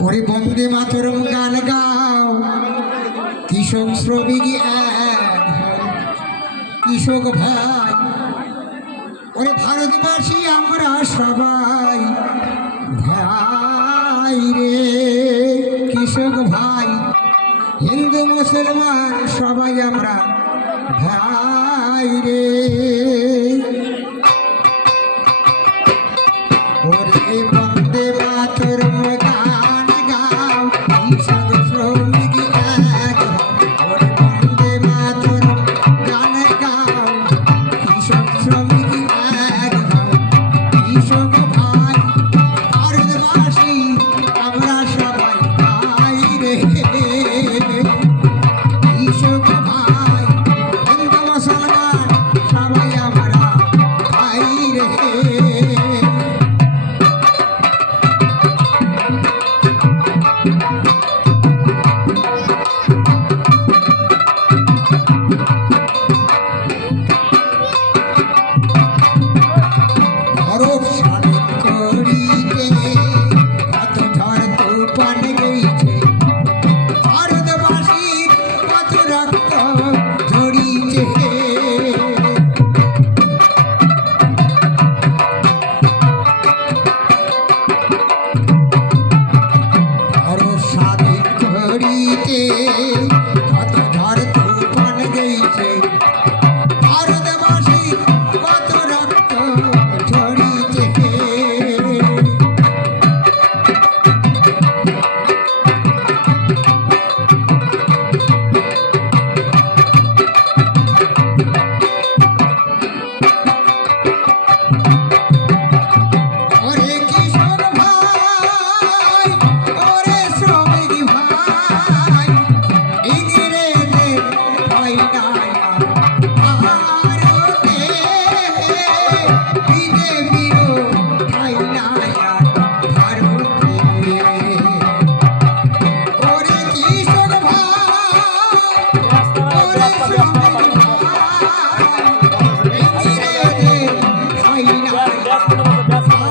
ওরে বন্দে মাতরম গান গাও। কৃষক শ্রমিক কৃষক ভাই, ওরে ভারতবাসী আমরা সবাই। ভাই রে, কৃষক ভাই, হিন্দু, মুসলমান সবাই আমরা। ভাই রে। ওরে Música ಹಾಸ್ಪಿಟಲ್